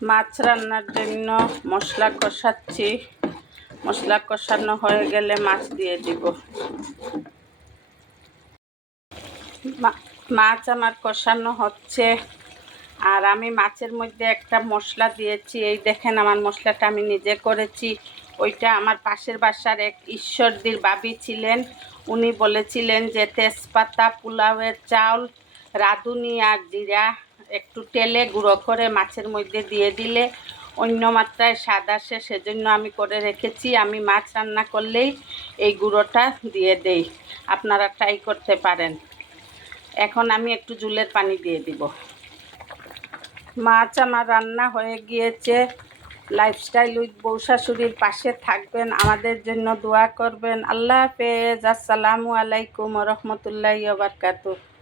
মাছ রান্নার জন্য মশলা কষাচ্ছি। মশলা কষানো হয়ে গেলে মাছ দিয়ে দিব। মাছ আমার কষানো হচ্ছে, আর আমি মাছের মধ্যে একটা মশলা দিয়েছি। এই দেখেন, আমার মশলাটা আমি নিজে করেছি। ওইটা আমার পাশের বাসার এক ঈশ্বরদীর ভাবি ছিলেন, উনি বলেছিলেন যে তেজপাতা, পোলাওয়ের চাউল, রাঁধুনি আর জিরা একটু তেলে গুঁড়ো করে মাছের মধ্যে দিয়ে দিলে অন্য মাত্রায় স্বাদ আসে। সেজন্য আমি করে রেখেছি। আমি মাছ রান্না করলেই এই গুঁড়োটা দিয়ে দেই, আপনারা ট্রাই করতে পারেন। এখন আমি একটু জুলের পানি দিয়ে দিব। মাছ আমার রান্না হয়ে গিয়েছে। লাইফস্টাইল উইথ বউ শাশুড়ির পাশে থাকবেন, আমাদের জন্য দোয়া করবেন। আল্লাহ হাফেজ। আসসালামু আলাইকুম ওয়া রাহমাতুল্লাহি ওয়া বারাকাতুহু।